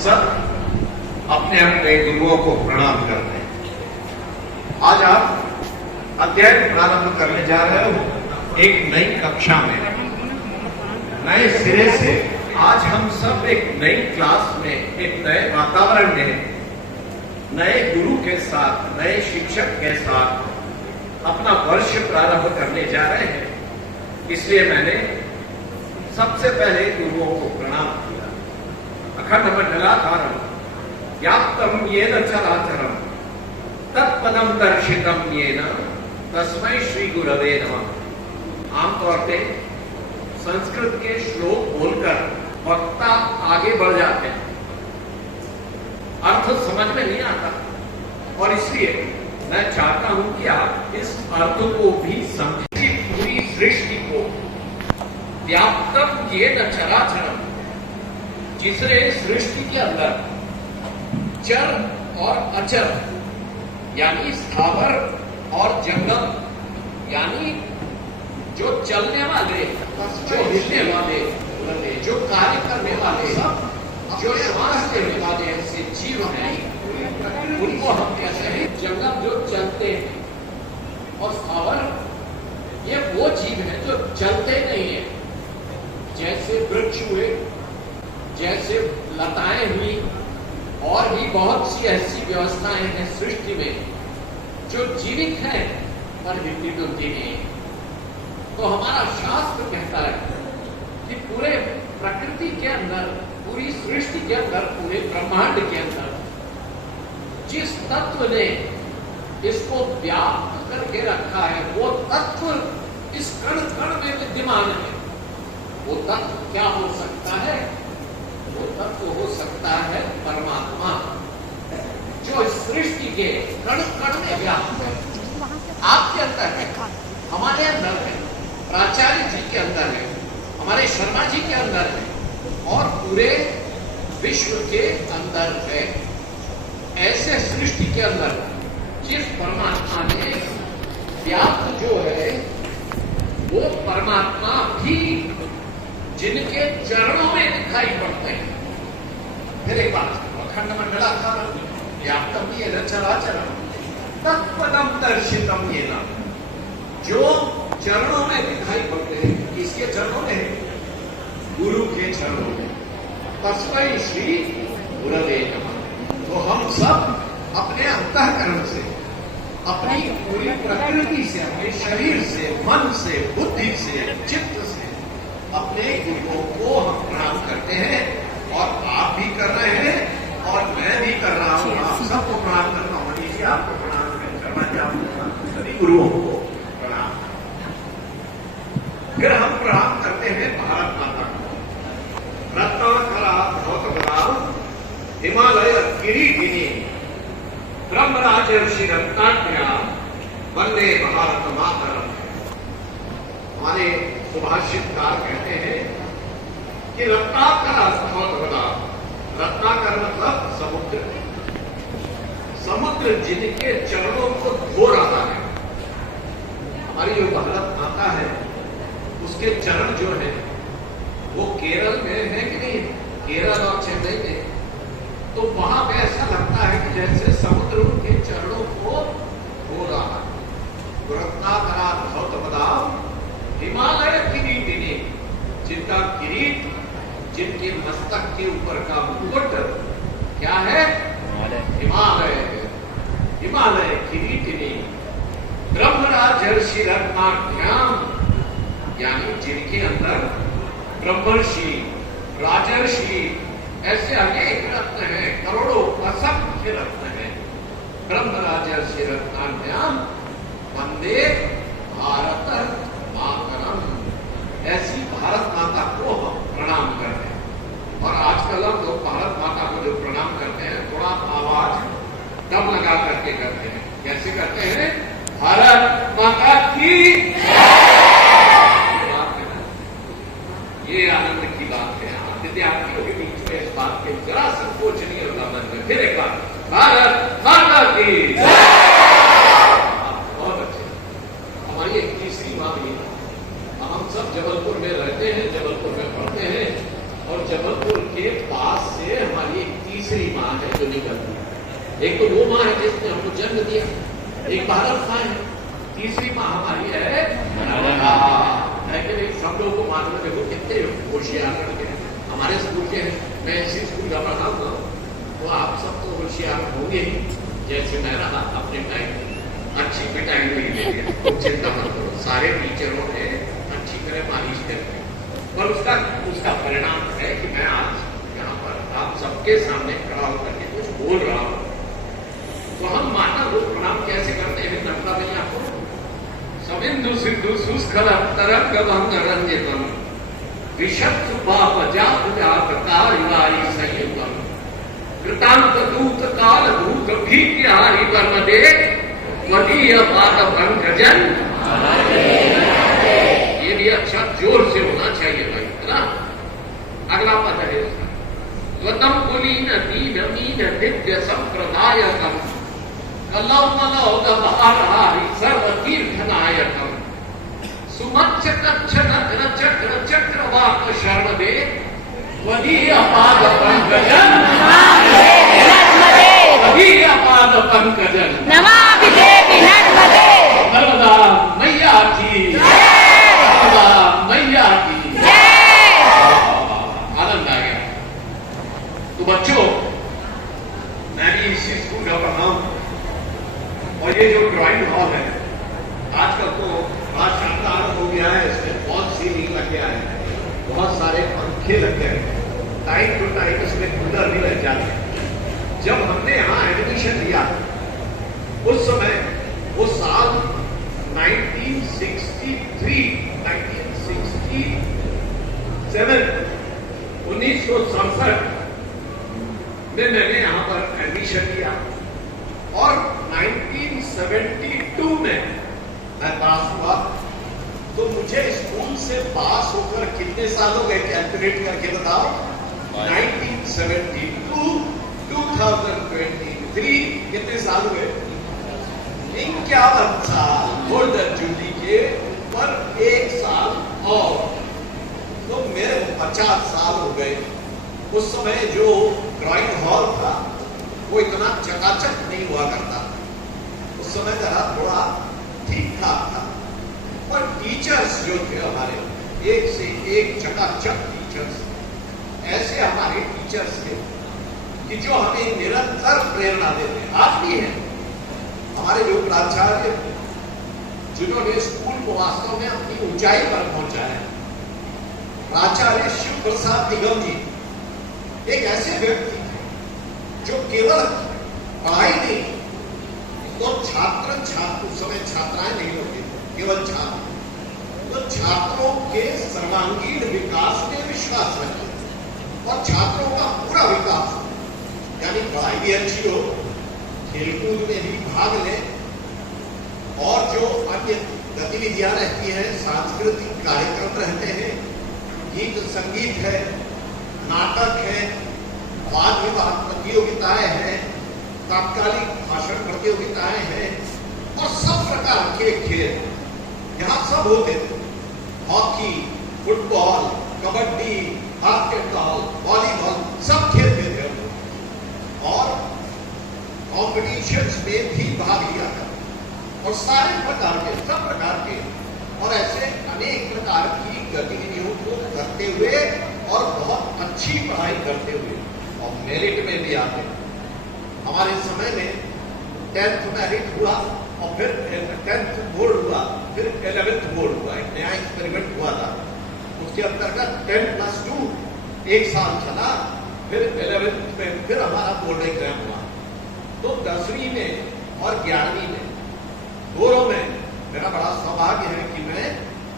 सब अपने अपने गुरुओं को प्रणाम करते हैं। आज आप अध्याय प्रारंभ करने जा रहे हो एक नई कक्षा में, नए सिरे से। आज हम सब एक नई क्लास में, एक नए वातावरण में, नए गुरु के साथ, नए शिक्षक के साथ अपना वर्ष प्रारंभ करने जा रहे हैं। इसलिए मैंने सबसे पहले गुरुओं को प्रणाम किया। अखंड मंडलाकारं व्याप्तं येन चराचरं तत्पदं दर्शितं येन तस्मै श्री गुरवे नमः। आमतौर पे संस्कृत के श्लोक बोलकर वक्ता आगे बढ़ जाते हैं, अर्थ समझ में नहीं आता, और इसलिए मैं चाहता हूं कि आप इस अर्थ को भी समझें। पूरी सृष्टि को व्याप्तम येन चराचरम, जिसने सृष्टि के अंदर चर और अचर यानी स्थावर और जंगम, यानी जो चलने वाले, जो हिलने वाले, जो कार्य करने वाले, जो श्वास लेने वाले ऐसे जीव हैं, उनको हम कहते हैं जंगम, जो चलते हैं। और स्थावर ये वो जीव है जो चलते नहीं है, जैसे वृक्ष हुए, जैसे लताएं हुई, और भी बहुत सी ऐसी व्यवस्थाएं हैं सृष्टि में जो जीवित हैं पर हिलती डुलती नहीं है। तो हमारा शास्त्र कहता है कि पूरे प्रकृति के अंदर, पूरी सृष्टि के अंदर, पूरे ब्रह्मांड के अंदर जिस तत्व ने इसको व्याप्त करके रखा है, वो तत्व इस कण कण में विद्यमान है। वो तत्व क्या हो सकता है? वो तत्व हो सकता है परमात्मा, जो इस सृष्टि के कण कण में व्याप्त है। आपके अंदर है, हमारे अंदर है, प्राचार्य जी के अंदर है, हमारे शर्मा जी के अंदर है, और पूरे विश्व के अंदर है। ऐसे सृष्टि के अंदर जिस परमात्मा ने व्याप्त जो है, वो परमात्मा भी जिनके चरणों में दिखाई पड़ते हैं। फिर एक बात, अखंड मंडलाकारं व्याप्तं येन चराचरं तत्पदं दर्शितं येन, जो चरणों में दिखाई पड़ते हैं। किसके चरणों में? गुरु के चरणों में। तस्मै श्री गुरवे नमः। तो हम सब अपने अंतःकरण से, अपनी पूरी प्रकृति से, अपने शरीर से, मन से, बुद्धि से, चित्त से अपने गुरुओं को हम प्रणाम करते हैं। और आप भी कर रहे हैं और मैं भी कर रहा हूं। आप सबको प्रणाम करना हूं। मनीष जी आपको प्रणाम करना चाहिए, सभी गुरुओं को प्रणाम। फिर हम प्रणाम करते हैं भारत माता को। रत्नाकरा धौतकरा हिमालय किरीटिनी ब्रह्मराजर्षि रत्नाढ्या वंदे भारत मातरम। हमारे सुभाषितकार कहते हैं कि रत्नाकर धौतकरा, रत्नाकर मतलब समुद्र, समुद्र जिनके चरणों को धो रहा है। हमारी जो भारत माता है, उसके चरण जो है वो केरल में है कि नहीं? केरल और चेन्नई में, तो वहां पे ऐसा लगता है कि जैसे समुद्र उनके चरणों को धो रहा है। रत्नाकरा धौतपदाम हिमालय किरीटिनी, जिनका किरीट, जिनके मस्तक के ऊपर का मुकुट क्या है? हिमालय। हिमालय किरीटिनी ब्रह्मराजर्षि रत्नाढ्याम, यानी जिनके अंदर ब्रह्मर्षि, राजर्षि, ऐसे अनेक रत्न हैं, करोड़ों असंख्य रत्न हैं। ब्रह्मराजर्षि रत्नाढ्याम वंदे भारत मातरम। ऐसी भारत माता को हम प्रणाम करते हैं। और आजकल हम लोग भारत माता को जो प्रणाम करते हैं, थोड़ा आवाज दम लगा करके करते हैं। कैसे करते हैं? भारत माता की, ये आनंद की बात है। विद्यार्थियों के बीच में इस बात के जरा संकोच नहीं होता मन में। फिर एक बार, भारत माता की। बहुत अच्छे। हमारी एक तीसरी बात ये, हम सब जबलपुर में रहते हैं, जबलपुर में पढ़ते हैं, और जबलपुर के पास से हमारी एक माँ है जो नहीं करती। एक तो वो माँ है जिसने हमको जन्म दिया, एक भारत माँ है, तीसरी माँ हमारी है सब लोगों को मालूम है। देखो कितने होशियार लड़के हैं हमारे स्कूल के। मैं इसी स्कूल का पढ़ा हुआ, तो आप सब तो होशियार होंगे ही, जैसे मैं रहा अपने टाइम। अच्छी पिटाई नहीं देंगे, तो चिंता मत करो, सारे टीचरों ने अच्छी तरह मालिश करके, पर उसका परिणाम है कि मैं आज यहाँ पर आप सबके सामने खड़ा होकर के कुछ बोल रहा हूँ। तो हम माता को प्रणाम कैसे करते हैं नर्मदा मैया को? सविंदु सिंधु सुस्खलम तरंगम रंजितम विशक्तु पाप जात जात कारिवारी संयुतम कृतांत दूत काल दूत भीत्यारि वर्मदे त्वदीय पाद पंकजन। ये भी अच्छा जोर से होना चाहिए भाई, है ना? अगला पद है स्वतम कुलीन दीन मीन नित्य संप्रदायकम कलौ मलौ दबहारी सर्व तीर्थनायकम सुमच्च कच्छ नग्न चक्र चक्रवाक शरण दे त्वदीय पाद पंकजन। त्वदीय पाद पंकजन नमामि देवी नर्मदे। नर्मदा मैया की, नर्मदा मैया की जय। आनंद आ गया। तो बच्चों, मैं भी इसी स्कूल का पढ़ा हूं, और ये जो ड्राइंग हॉल है आजकल तो बड़ा शानदार हो गया है। इसमें बहुत सीलिंग लग गया है, बहुत सारे पंखे लग गए, टाइम टू टाइम इसमें कूलर भी लग जाते हैं। जब हमने यहाँ एडमिशन लिया उस समय वो साल 1967 में मैंने यहाँ पर एडमिशन लिया, और 1972 में मैं पास हुआ। तो मुझे स्कूल से पास होकर कितने साल हो गए कैलकुलेट करके बताओ? 1972 2023 कितने साल हुए? 51 साल। गोल्डन जुबली के ऊपर एक साल और, तो मेरे 50 साल हो गए। उस समय जो ड्राइंग हॉल था वो इतना चकाचक नहीं हुआ करता, उस समय जरा थोड़ा ठीक ठाक था। पर टीचर्स जो थे हमारे, एक से एक चकाचक टीचर्स, ऐसे हमारे टीचर्स थे कि जो हमें निरंतर प्रेरणा देते, आज भी है। हमारे जो प्राचार्य, जिन्होंने स्कूल को वास्तव में अपनी ऊंचाई पर पहुंचाया, प्राचार्य शिव प्रसाद निगम जी एक ऐसे व्यक्ति जो केवल पढ़ाई नहीं, तो छात्र उस समय छात्राएं नहीं होती, केवल छात्र, तो छात्रों के सर्वांगीण विकास में विश्वास रखते और छात्रों का पूरा विकास, यानी पढ़ाई भी अच्छी हो, खेलकूद में भी भाग लें, और जो अन्य गतिविधियां रहती हैं, सांस्कृतिक कार्यक्रम रहते हैं, गीत संगीत है, नाटक है, वाद विवाद प्रतियोगिताएं हैं, तात्कालिक भाषण प्रतियोगिताएं हैं, और सब प्रकार के खेल यहाँ सब होते थे। Hockey, football, kabaddi, basketball, volleyball सब खेलते थे, और कॉम्पिटिशन्स में भी भाग लिया था, और सारे प्रकार के, सब प्रकार के, और ऐसे अनेक प्रकार की गतिविधियों को करते हुए और बहुत अच्छी पढ़ाई करते हुए और मेरिट में भी आते। हमारे समय में 10th मेरिट हुआ, और फिर 10th बोर्ड हुआ, फिर 11th बोर्ड हुआ, एक नया एक्सपेरिमेंट हुआ था। उसके अंतर्गत 10+2 एक साल चला, फिर 11th में फिर हमारा बोर्ड एग्जाम हुआ। तो 10वीं में और 11वीं में दोनों में मेरा बड़ा सौभाग्य है कि मैं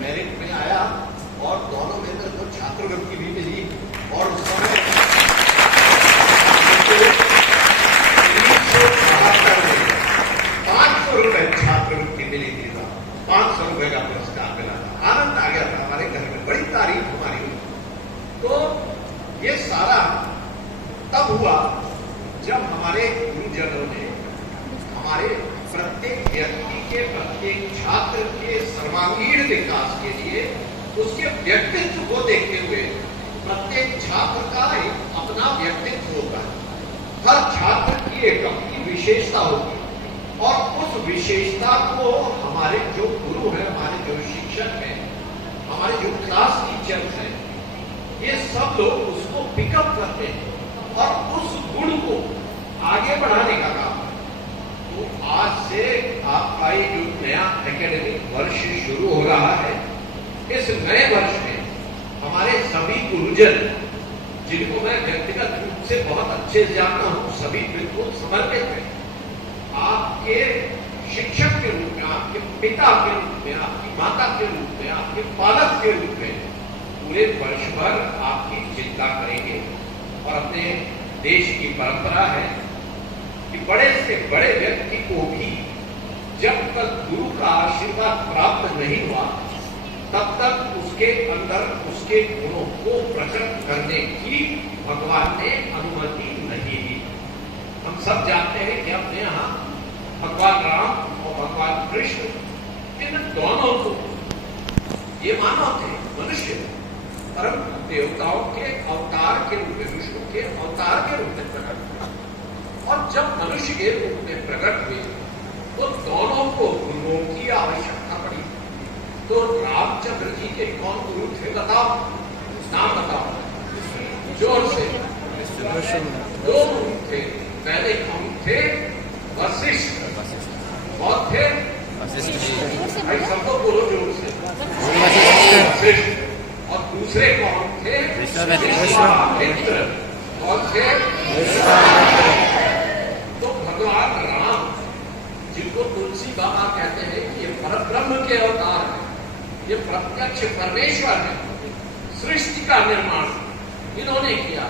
मेरिट में आया, और दोनों में मेरे को छात्रवृत्ति भी मिली, और उस समय 500 रुपए छात्रवृत्ति मिली थी, 500 रुपए का पुरस्कार मिला था। आनंद आ गया था हमारे घर में, बड़ी तारीफ हमारी हुई। तो ये सारा तब हुआ जब हमारे गुरुजनों ने हमारे प्रत्येक व्यक्ति के, प्रत्येक छात्र के सर्वांगीण विकास के लिए, उसके व्यक्तित्व को देखते हुए, प्रत्येक छात्र का एक अपना व्यक्तित्व होता है, हर की एक अपनी विशेषता होगी, और उस विशेषता को हमारे जो गुरु हैं, हमारे जो शिक्षक हैं, हमारे जो क्लास टीचर्स हैं, ये सब लोग उसको पिकअप करते हैं और उस गुण को आगे बढ़ाने का काम है। तो आज से आपका ये जो नया एकेडमिक वर्ष शुरू हो रहा है, इस नए वर्ष में हमारे सभी गुरुजन, जिनको मैं व्यक्तिगत रूप से बहुत अच्छे से जानता हूं, सभी बिल्कुल समर्पित हैं। आपके शिक्षक के रूप में, आपके पिता के रूप में, आपकी माता के रूप में, आपके पालक के रूप में पूरे वर्ष भर आपकी चिंता करेंगे। और अपने देश की परंपरा है कि बड़े से बड़े व्यक्ति को भी जब तक गुरु का आशीर्वाद प्राप्त नहीं हुआ, तब तक उसके अंदर उसके गुणों को प्रकट करने की भगवान ने अनुमति नहीं दी। हम सब जानते हैं कि अपने यहाँ भगवान राम और भगवान कृष्ण, इन दोनों को, ये मानव थे, मनुष्य, परम देवताओं के अवतार के रूप में, विष्णु के अवतार के रूप में प्रकट हुए। और जब मनुष्य के रूप में प्रकट हुए तो दोनों को गुरुओं की आवश्यकता पड़ी। तो रामचंद्र जी के कौन गुरु थे, बताओ, नाम बताओ जोर से। दो गुरु थे। पहले कौन थे? वशिष्ठ। कौन थे? भाई सबको बोलो जोर से। वशिष्ठ। और दूसरे कौन थे? विश्वामित्र। कौन थे? तो भगवान राम, जिनको तुलसी बाबा कहते हैं कि ये परब्रह्म के अवतार है, ये प्रत्यक्ष परमेश्वर है, सृष्टि का निर्माण इन्होंने किया।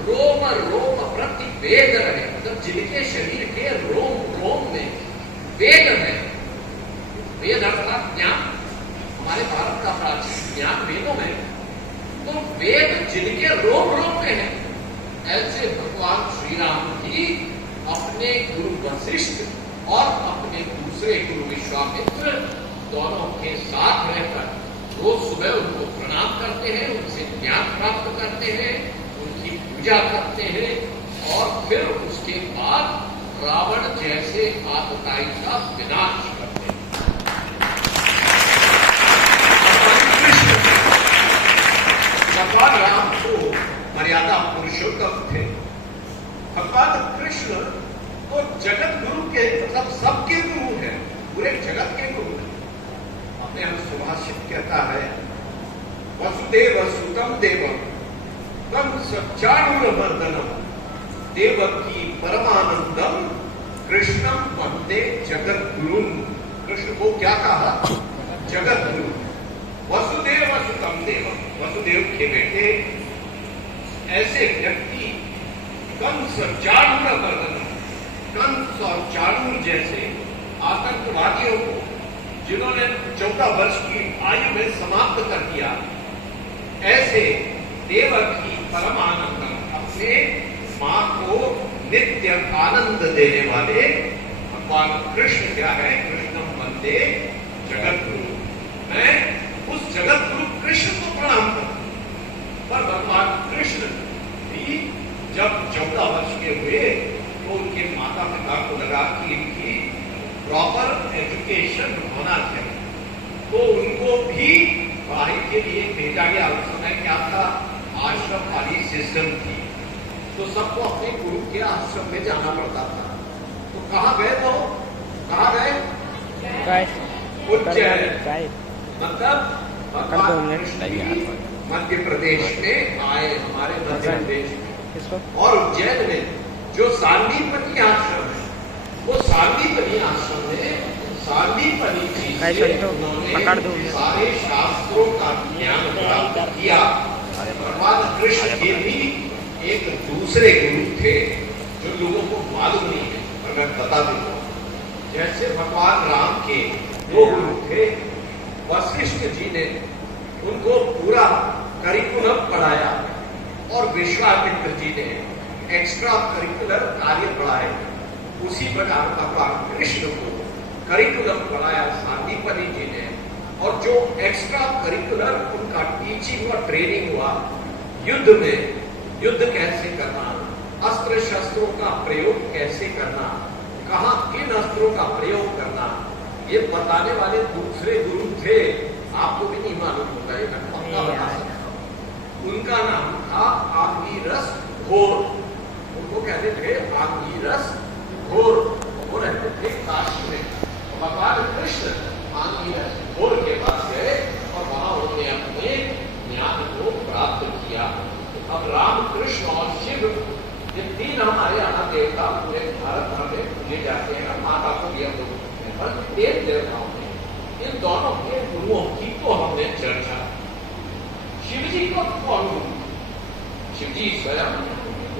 रोम रोम प्रति वेद रहे, मतलब जिनके शरीर के रोम रोम में वेद है। वेद अर्थात ज्ञान, हमारे भारत का प्राचीन ज्ञान वेदों में। तो वेद जिनके रोम रोम में है, ऐसे भगवान श्री राम जी अपने गुरु वशिष्ठ और अपने दूसरे गुरु विश्वामित्र दोनों के साथ रहकर रोज सुबह उनको प्रणाम करते हैं, उनसे ज्ञान प्राप्त करते हैं, उनकी पूजा करते हैं, और फिर उसके बाद रावण जैसे आतताई का विनाश करते हैं। भगवान राम को मर्यादा पुरुषोत्तम थे। भगवान कृष्ण तो जगत गुरु के, मतलब सबके गुरु हैं, पूरे जगत के गुरु हैं। अपने हम सुभाषित कहता है, वसुदेव सुतम देवम तम सच्चाणूरमर्दनम देवकी परमानंदम कृष्णम वंदे जगत गुरु। कृष्ण को क्या कहा? जगत गुरु। वसुदेव सुतम देवम, वसुदेव के बेटे ऐसे व्यक्ति, कंस चाणूरमर्दनम, कंस और चाणूर जैसे आतंकवादियों को, जिन्होंने 14 वर्ष की आयु में समाप्त कर दिया, ऐसे देवकी परमानंदम, अपने मां को नित्य आनंद देने वाले भगवान कृष्ण क्या है? कृष्णम वंदे जगत गुरु। मैं उस जगत गुरु कृष्ण को प्रणाम करता हूं। पर भगवान कृष्ण भी जब 14 वर्ष के हुए तो उनके माता पिता को लगा कि इनकी प्रॉपर एजुकेशन होना चाहिए, तो उनको भी पढ़ाई के लिए भेजा गया। उस समय क्या था? आश्रम वाली सिस्टम थी, तो सबको अपने गुरु के आश्रम में जाना पड़ता था। तो कहाँ गए? तो कहाँ गए? उज्जैन। मतलब भगवान कृष्ण मध्य प्रदेश में आए, हमारे मध्य प्रदेश में, और उज्जैन में जो सांदीपनी आश्रम है, वो सांदीपनी आश्रम में सांदीपनी जी से उन्होंने सारे शास्त्रों का ज्ञान प्राप्त किया। भगवान कृष्ण के भी एक दूसरे गुरु थे जो लोगों को मालूम नहीं है, और मैं बता देता हूँ। जैसे भगवान राम के दो गुरु थे, वशिष्ठ जी ने उनको पूरा करिकुलम पढ़ाया, और विश्वामित्र जी ने एक्स्ट्रा करिकुलर कार्य पढ़ाए। उसी प्रकार भगवान कृष्ण को करिकुलम पढ़ाया सांदीपनी जी ने, और जो एक्स्ट्रा करिकुलर उनका टीचिंग और ट्रेनिंग हुआ युद्ध में, युद्ध कैसे करना, अस्त्र शस्त्रों का प्रयोग कैसे करना, कहां किन अस्त्रों का प्रयोग करना, ये बताने वाले दूसरे गुरु थे। आपको भी नहीं मालूम होगा, ये मैं पक्का बता सकता हूं। उनका नाम था आंगीरस घोर। उनको कहते थे आंगीरस घोर। वो रहते थे काशी में। भगवान कृष्ण आंगीरस घोर के पास गए और वहां उन्होंने अपने ज्ञान को प्राप्त किया। अब राम, कृष्ण और शिव, ये तीन हमारे यहाँ देवता पूरे भारत भर में पूजे जाते हैं। माता को भी हम लोग देव देवताओं में इन दोनों के गुरुओं की तो हमने चर्चा। शिव जी को कौन गुरु? शिव जी स्वयं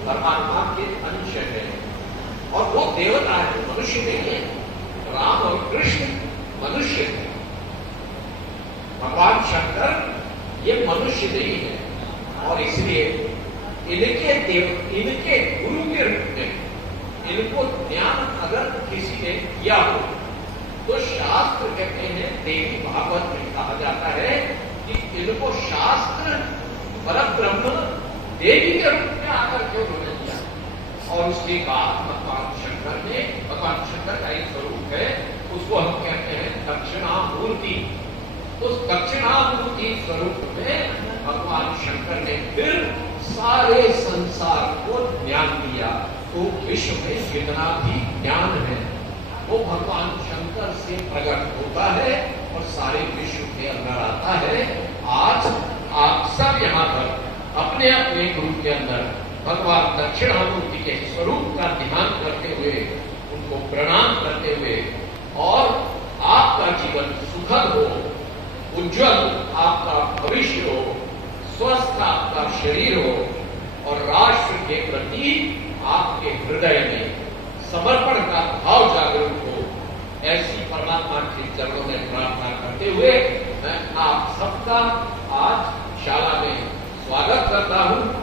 परमात्मा के अंश है और वो देवता है, मनुष्य नहीं है। राम और कृष्ण मनुष्य है, भगवान शंकर ये मनुष्य नहीं है। और इसलिए इनके गुरु के रूप में इनको ज्ञान अगर किसी ने दिया हो तो शास्त्र कहते हैं, देवी भागवत में कहा जाता है कि इनको शास्त्र परब्रह्म देवी के रूप में आकर के उन्होंने दिया। और उसके बाद भगवान शंकर का एक स्वरूप है, उसको हम कहते हैं दक्षिणामूर्ति। उस दक्षिणामूर्ति स्वरूप में भगवान शंकर ने फिर सारे संसार को ज्ञान दिया। तो विश्व में जितना भी ज्ञान है वो भगवान शंकर से प्रकट होता है और सारे विश्व के अंदर आता है। आज आप सब यहाँ पर अपने अपने गुरु के अंदर भगवान दक्षिणामूर्ति के स्वरूप का ध्यान करते हुए, उनको प्रणाम करते हुए, और आपका जीवन सुखद हो, उज्जवल आपका भविष्य हो, स्वस्थ आपका शरीर हो और राष्ट्र के प्रति आपके हृदय में समर्पण का भाव जागरूक हो, ऐसी परमात्मा के चरणों में प्रार्थना करते हुए मैं आप सबका आज शाला में स्वागत करता हूं।